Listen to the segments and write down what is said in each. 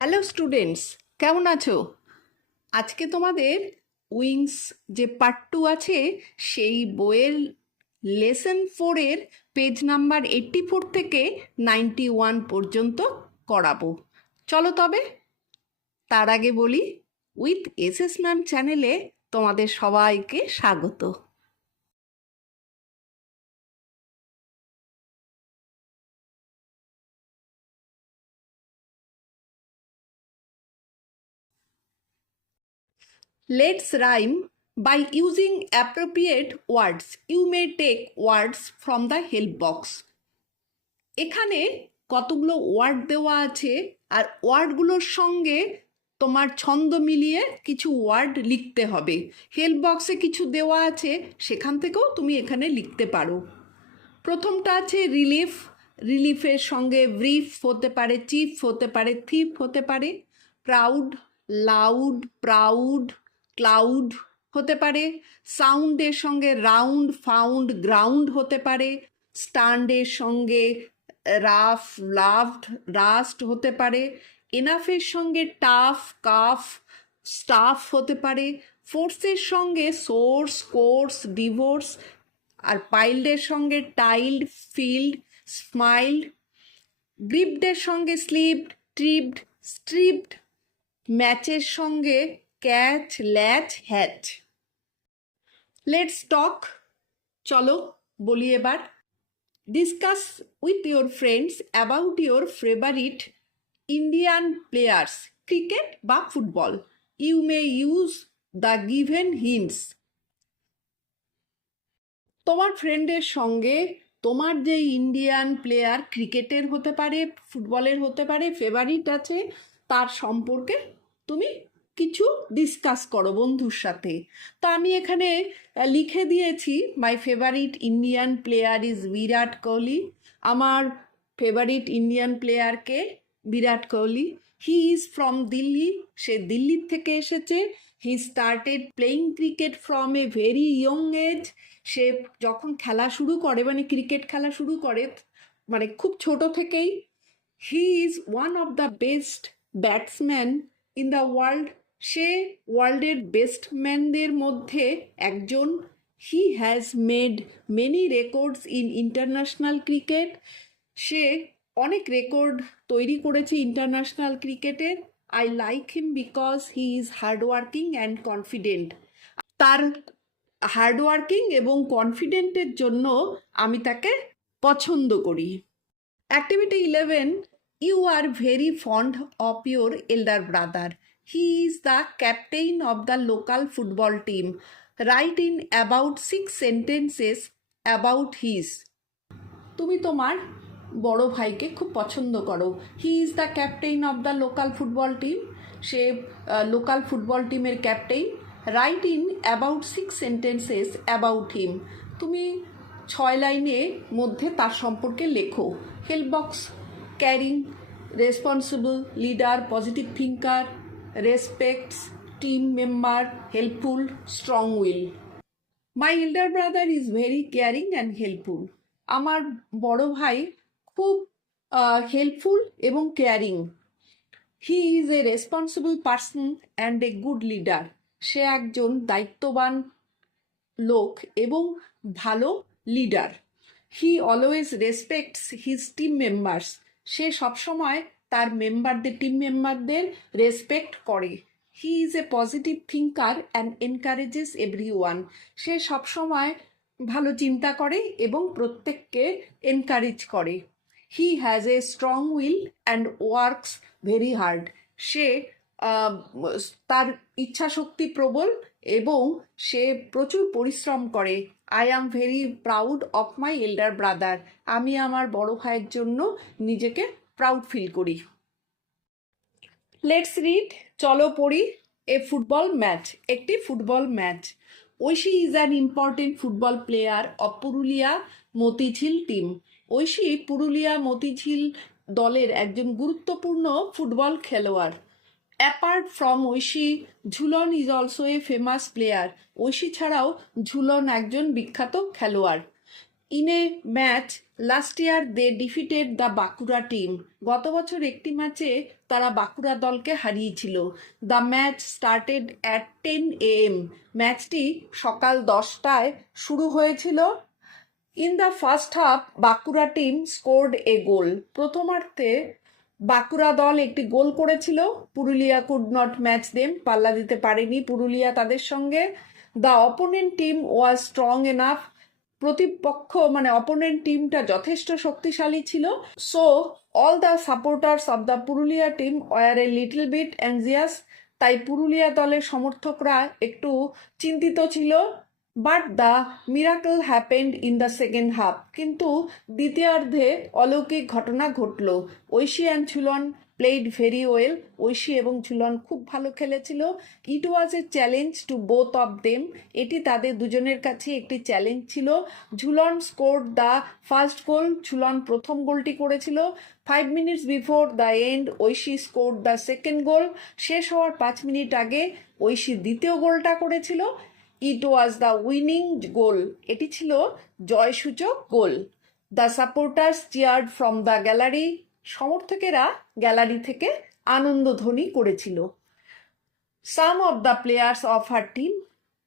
Hello students, কেমন আছো? আজকে তোমাদের উইংস যে পার্ট 2 আছে সেই বইয়ের লেসন 4-এর পেজ নাম্বার 84 থেকে 91 পর্যন্ত করাবো। চলো তবে। তার আগে বলি, উইথ এসএস ম্যাম চ্যানেলে তোমাদের সবাইকে স্বাগত। Let's rhyme by using appropriate words. You may take words from the help box. এখানে কতগুলো ওয়ার্ড দেওয়া আছে আর ওয়ার্ডগুলোর সঙ্গে তোমার ছন্দ মিলিয়ে কিছু ওয়ার্ড লিখতে হবে। হেল্প বক্সে কিছু দেওয়া আছে, সেখান থেকেও তুমি এখানে লিখতে পারো। প্রথমটা আছে রিলিফ। রিলিফের সঙ্গে ব্রিফ হতে পারে, চিফ হতে পারে, থিপ হতে পারে। প্রাউড, লাউড, প্রাউড, ক্লাউড হতে পারে। সাউন্ডের সঙ্গে রাউন্ড, ফাউন্ড, গ্রাউন্ড হতে পারে। স্টান্ডের সঙ্গে রাফ, লাভড, রাস্ট হতে পারে। এনাফের সঙ্গে টাফ, কাফ, স্টাফ হতে পারে। ফোর্সের সঙ্গে সোর্স, কোর্স, ডিভোর্স। আর পাইল্ডের সঙ্গে টাইল্ড, ফিল্ড, স্মাইল্ড। গ্রিপডের সঙ্গে স্লিপড, ট্রিপড, স্ট্রিপড। ম্যাচের সঙ্গে catch, latch, hatch. Let's talk. চলো বলি এবার। Discuss with your friends about your favourite Indian players, cricket বা football. You may use the given hints. তোমার ফ্রেন্ডের সঙ্গে তোমার যে ইন্ডিয়ান প্লেয়ার, ক্রিকেটের হতে পারে, ফুটবলের হতে পারে, ফেভারিট আছে, তার সম্পর্কে তুমি কিছু ডিসকাস করো বন্ধুর সাথে। তো আমি এখানে লিখে দিয়েছি, my favourite Indian player is Virat Kohli. আমার ফেভারিট ইন্ডিয়ান প্লেয়ারকে Virat Kohli. He is from Delhi, সে দিল্লির থেকে এসেছে। He started playing cricket from a very young age. সে যখন খেলা শুরু করে, মানে ক্রিকেট খেলা শুরু করে, মানে খুব ছোট থেকেই। He is one of the best batsman in the world. সে ওয়ার্ল্ডের বেস্টম্যানদের মধ্যে একজন। He has made many records in international cricket. সে অনেক রেকর্ড তৈরি করেছে ইন্টারন্যাশনাল ক্রিকেটের। I like him because he is hardworking and confident. তার হার্ডওয়ার্কিং এবং কনফিডেন্টের জন্য আমি তাকে পছন্দ করি। Activity 11, you are very fond of your elder brother. He is the captain of the local football team. Write in about 6 sentences about his. তুমি তোমার বড় ভাইকে খুব পছন্দ করো। He is the captain of the local football team. সে local football টিমের captain. Write in about 6 sentences about him. তুমি 6 লাইনের মধ্যে তার সম্পর্কে লেখো। Help box, caring, responsible, leader, positive thinker, respects, team member, helpful, strong will. My elder brother is very caring and helpful. আমার বড় ভাই খুব হেল্পফুল এবং caring. He is a responsible person and a good leader. সে একজন দায়িত্ববান লোক এবং ভালো leader. He always respects his team members. সে সবসময় তার টিম মেম্বারদের রেসপেক্ট করে। He is a positive thinker and encourages everyone. সে সবসময় ভালো চিন্তা করে এবং প্রত্যেককে এনকারেজ করে। He has a strong will and works very hard. সে তার ইচ্ছাশক্তি প্রবল এবং সে প্রচুর পরিশ্রম করে। I am very proud of my elder brother. আমি আমার বড় ভাইয়ের জন্য নিজেকে প্রাউড ফিল করি। Let's read. চলো পড়ি। এ ফুটবল ম্যাচ, একটি football match. Oishi is an important football player of Purulia Motijheel team. Oishi Purulia Motijheel দলের একজন গুরুত্বপূর্ণ ফুটবল খেলোয়াড়। Apart from Oishi, Jhulan is also a famous player. Oishi ছাড়াও ঝুলন একজন বিখ্যাত খেলোয়াড়। In a match last year they defeated the Bankura team. গত বছর একটি ম্যাচে তারা বাঁকুড়া দলকে হারিয়েছিল। The match started at 10 AM। ম্যাচটি সকাল 10টায় শুরু হয়েছিল। In the first half Bankura team scored a goal. প্রথমার্ধে বাঁকুড়া দল একটি গোল করেছিল। Purulia could not match them, পাল্লা দিতে পারেনি পুরুলিয়া তাদের সঙ্গে। The opponent team was strong enough. প্রতিপক্ষ মানে অপোনেন্ট টিমটা যথেষ্ট শক্তিশালী ছিল। So all the supporters of the Purulia team were a little bit anxious. তাই পুরুলিয়া দলের সমর্থকরা একটু চিন্তিত ছিল। But the miracle happened in the second half. কিন্তু দ্বিতীয়ার্ধে অলৌকিক ঘটনা ঘটল। Aishi and Jhulan played very well. Aishi এবং ঝুলন খুব ভালো খেলেছিল। It was a challenge to both of them. এটি তাদের দুজনের কাছে একটি চ্যালেঞ্জ ছিল। Jhulan scored the first goal. Jhulan প্রথম গোলটি করেছিল। 5 minutes before the end Aishi scored the second goal. শেষ হওয়ার 5 মিনিট আগে ঐশী দ্বিতীয় গোলটা করেছিল। It was the winning goal. এটি ছিল জয়সূচক goal. The supporters cheered from the gallery. সমর্থকেরা গ্যালারি থেকে আনন্দধ্বনি করেছিল। Some of the players of her team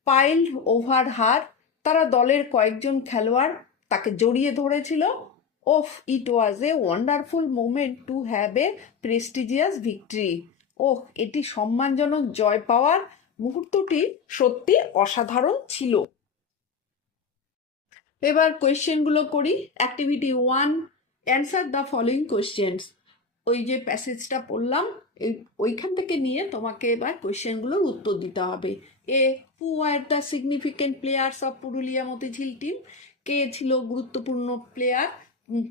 piled over her. তারা দলের কয়েকজন খেলোয়াড় তাকে জড়িয়ে ধরেছিল। ওফ it was a wonderful moment to have a prestigious victory. ওহ, এটি সম্মানজনক জয় পাওয়ার মুহূর্তটি সত্যি অসাধারণ ছিল। এবার কোয়েশ্চেনগুলো করি। Activity 1, answer the following questions. ওই যে প্যাসেজটা পড়লাম ওইখান থেকে নিয়ে তোমাকে এবার কোয়েশ্চেনগুলোর উত্তর দিতে হবে। A, who are the significant players of Purulia Motijheel team. কে ছিল গুরুত্বপূর্ণ প্লেয়ার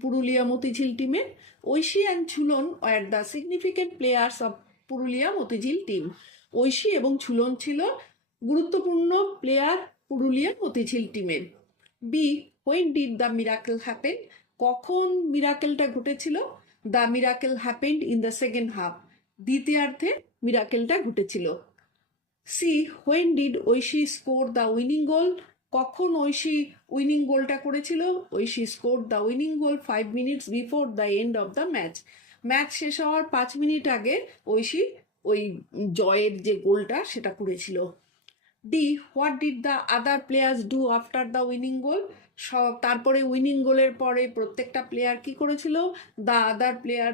পুরুলিয়া মতিঝিল টিমের? Aishi and Jhulan are the significant players of Purulia Motijheel team. Aishi এবং ঝুলন ছিল গুরুত্বপূর্ণ প্লেয়ার পুরুলিয়া মতিঝিল টিমের। B, when did the miracle happen. কখন মিরাকেলটা ঘটেছিল? The miracle happened in the second half. দ্বিতীয়ার্ধে মিরাকেলটা ঘটেছিল। C, when did Aishi score the winning goal. কখন ঐশী উইনিং গোলটা করেছিল? Oishi score the winning goal 5 minutes before the end of the match. Match শেষ হওয়ার 5 মিনিট আগে ঐশী ওই জয়ের যে গোলটা সেটা করেছিল। D, what did the other players do after the winning goal. তারপরে উইনিং গোলের পরে প্রত্যেকটা প্লেয়ার কি করেছিল? The other player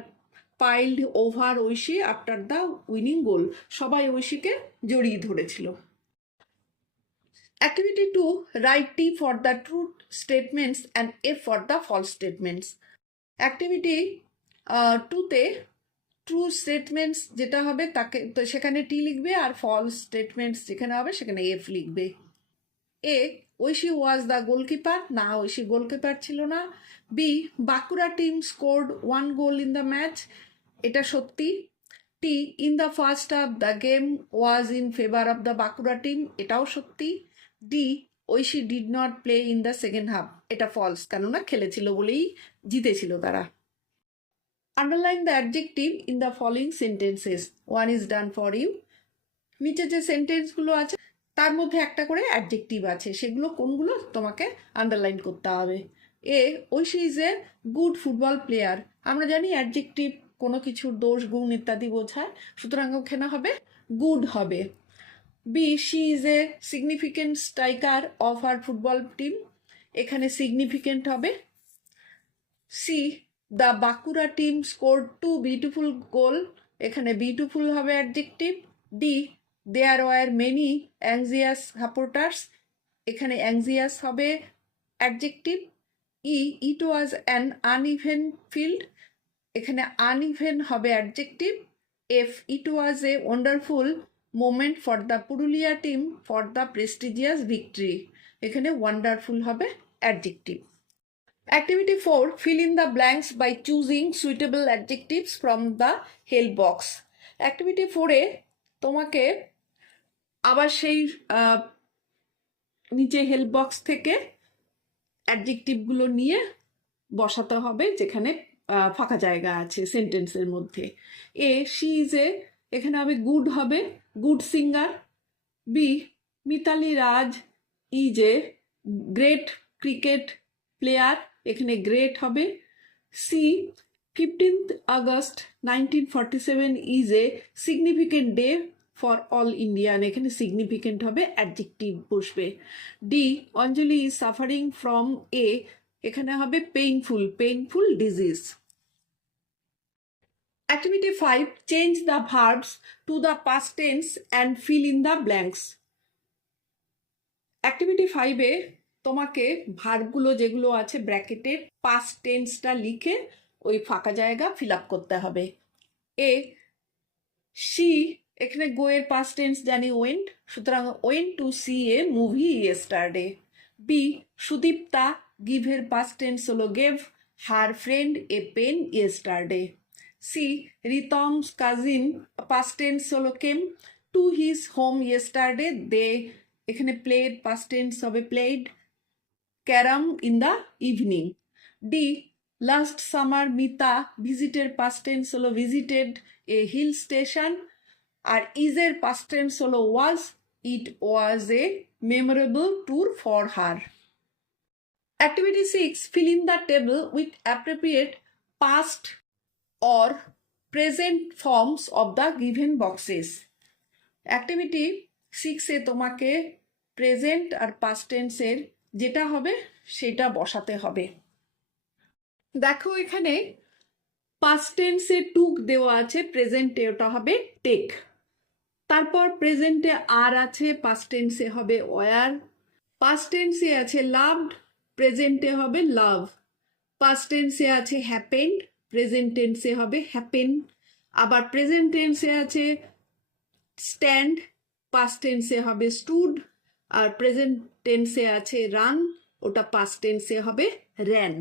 piled over Aishi after the winning goal. সবাই ঐশীকে জড়িয়ে ধরেছিল। Activity 2, write T for the true statements and F for the false statements. Activity 2তে ট্রু স্টেটমেন্টস যেটা হবে তাকে তো সেখানে টি লিখবে, আর ফলস স্টেটমেন্টস যেখানে হবে সেখানে এফ লিখবে। A, Aishi was the goalkeeper. না, ঐশী গোলকিপার ছিল না। B, Bankura team scored 1 goal in the match. এটা সত্যি। T, in the first half the game was in favour of the Bankura team. এটাও সত্যি। D, Aishi did not play in the second half. এটা false, কেননা খেলেছিল বলেই জিতেছিল তারা। Underline the adjective in the following sentences. 1 is done for you। নিচে যে সেন্টেন্সগুলো আছে তার মধ্যে একটা করে অ্যাডজেক্টিভ আছে, সেগুলো কোনগুলো তোমাকে আন্ডারলাইন করতে হবে। A, Aishi is a good football player. আমরা জানি অ্যাডজেক্টিভ কোনো কিছুর দোষ গুণ ইত্যাদি বোঝায়, সুতরাং ওখানে হবে গুড হবে। B, she is a significant striker of our football team. এখানে সিগনিফিকেন্ট হবে। C, the Bankura team score 2 beautiful goal. এখানে বিউটিফুল হবে adjective. D, there were many anxious supporters. এখানে অ্যাংজিয়াস হবে adjective. E, it was an uneven field. এখানে uneven হবে adjective. F, it was a wonderful moment for the Purulia team for the prestigious victory. এখানে wonderful হবে adjective. Activity 4, fill in the blanks by choosing suitable adjectives from the help box. Activity 4-এ তোমাকে আবার সেই নিচে help box থেকে অ্যাডজেক্টিভগুলো নিয়ে বসাতে হবে যেখানে ফাঁকা জায়গা আছে সেন্টেন্সের মধ্যে। এ, শি ইজ এ, এখানে হবে গুড হবে, good singer. B, Mithali Raj is a great cricket player, এখানে গ্রেট হবে। C 15th August 1947 is a significant day for all Indian, এখানে সিগনিফিকেন্ট হবে, অ্যাডজেক্টিভ বসবে। D Anjali is suffering from a, এখানে হবে painful disease. Activity 5, change the verbs to the past tense and fill in the blanks. Activity 5 এ তোমাকে ভার্বগুলো যেগুলো আছে ব্র্যাকেটের past টেন্সটা লিখে ওই ফাঁকা জায়গা ফিল আপ করতে হবে। এ সি, এখানে গো এর পাস্ট টেন্স জানি ওয়েন্ট, সুতরাং went to see a movie yesterday. B Sudipta, গিভের পাস্ট টেন্স হলো gave her friend a pen yesterday. C Ritam's cousin, past tense হলো came to his home yesterday, they এখানে played past tense হবে played carrom in the evening. D last summer Mita ভিজিটের past tense হলো visited a hill station, আর ইজের past tense হলো was, it was a memorable tour for her. Activity 6, fill in the table with appropriate past or present forms of the given boxes. Activity 6 এ তোমাকে present আর past টেন্সের যেটা হবে সেটা বসাতে হবে। দেখো এখানে পাস্ট টেন্সে টুক দেওয়া আছে, প্রেজেন্টে ওটা হবে টেক। তারপর প্রেজেন্টে আর আছে, পাস্ট টেন্সে হবে ওয়ার। পাস্ট টেন্সে আছে লাভড, প্রেজেন্টে হবে লাভ। পাস্ট টেন্সে আছে হ্যাপেন্ড, প্রেজেন্ট টেন্সে হবে হ্যাপেন। আবার প্রেজেন্ট টেন্সে আছে স্ট্যান্ড, পাস্ট টেন্সে হবে স্টুড। আর প্রেজেন্ট টেন্সে আছে রান, ওটা পাস্ট টেন্সে হবে র্যান।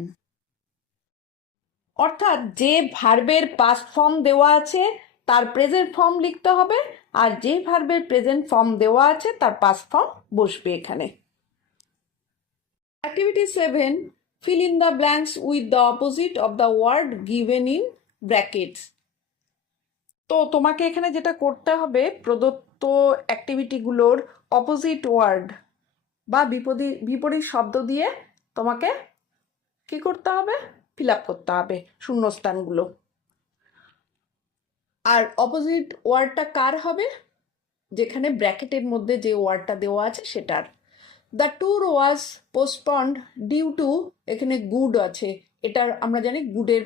অর্থাৎ যে ভার্বের পাস্ট ফর্ম দেওয়া আছে তার প্রেজেন্ট ফর্ম লিখতে হবে, আর যে ভার্বের প্রেজেন্ট ফর্ম দেওয়া আছে তার পাস্ট ফর্ম বসবে এখানে। Activity 7, fill in the blanks with the opposite of the word given in brackets. তো তোমাকে এখানে যেটা করতে হবে, প্রদত্ত অ্যাক্টিভিটিগুলোর অপোজিট ওয়ার্ড বা বিপরীত শব্দ দিয়ে তোমাকে কি করতে হবে, ফিল আপ করতে হবে শূন্যস্থানগুলো। আর অপোজিট ওয়ার্ডটা কার হবে, যেখানে ব্র্যাকেটের মধ্যে যে ওয়ার্ডটা দেওয়া আছে সেটার। The tour was postponed due to, এখানে গুড আছে, এটার আমরা জানি গুডের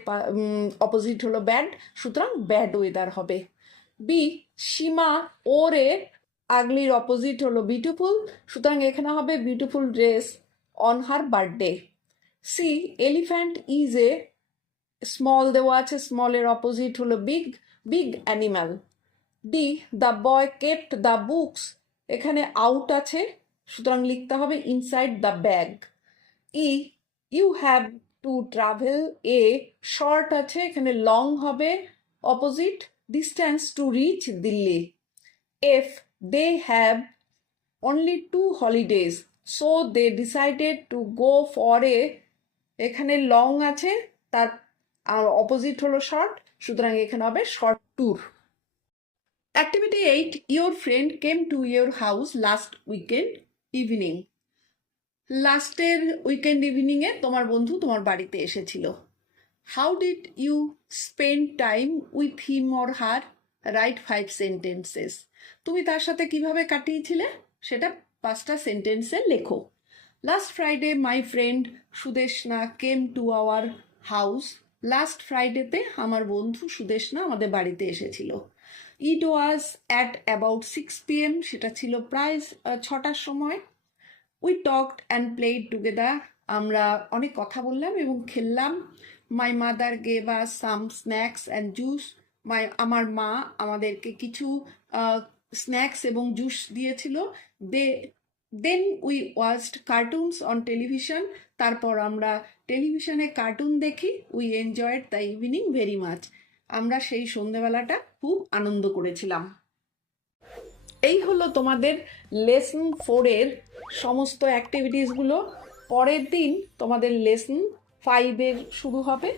অপোজিট হলো ব্যাড, সুতরাং ব্যাড ওয়েদার হবে। বি সীমা ওরে আগলির অপোজিট হলো বিউটিফুল, সুতরাং এখানে হবে beautiful dress on her birthday. C elephant is a small দেওয়া আছে, স্মলের অপোজিট হলো big animal. D the boy kept the books, এখানে আউট আছে, সুতরাং লিখতে হবে inside the bag. E you have to travel a short আছে, এখানে লং হবে opposite, distance to reach Delhi. F they have only 2 holidays so they decided to go for a, এখানে long আছে তার আর অপোজিট হলো শর্ট, সুতরাং এখানে হবে short tour. Activity 8, your friend came to your house last weekend evening. লাস্টের weekend ইভিনিংয়ে তোমার বন্ধু তোমার বাড়িতে এসেছিল। How did you spend time with him or her, write 5 sentences। তুমি তার সাথে কিভাবে কাটিয়েছিলে সেটা 5টা সেন্টেন্সে লেখো। Last Friday my friend Sudeshna came to our house, last ফ্রাইডেতে আমার বন্ধু সুদেশনা আমাদের বাড়িতে এসেছিল। It was at about 6 PM, সেটা ছিল প্রায় 6টার সময়। We talked and played together, আমরা অনেক কথা বললাম এবং খেললাম। My mother gave us some snacks and juice, আমার মা আমাদেরকে কিছু স্ন্যাক্স এবং জুস দিয়েছিল। Then we watched cartoons on television, তারপর আমরা টেলিভিশনে কার্টুন দেখি। We enjoyed the evening very much, আমরা সেই সন্ধেবেলাটা খুব আনন্দ করেছিলাম। এই হলো তোমাদের লেসন 4-এর সমস্ত অ্যাক্টিভিটিসগুলো। পরের দিন তোমাদের লেসন 5-এর শুরু হবে।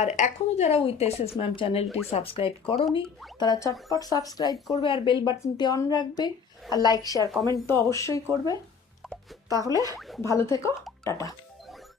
আর এখনও যারা উইথ এসএস ম্যাম চ্যানেলটি সাবস্ক্রাইব করোনি তারা চটপট সাবস্ক্রাইব করবে আর বেল বাটনটি অন রাখবে, আর লাইক শেয়ার কমেন্ট তো অবশ্যই করবে। তাহলে ভালো থেকো, টাটা।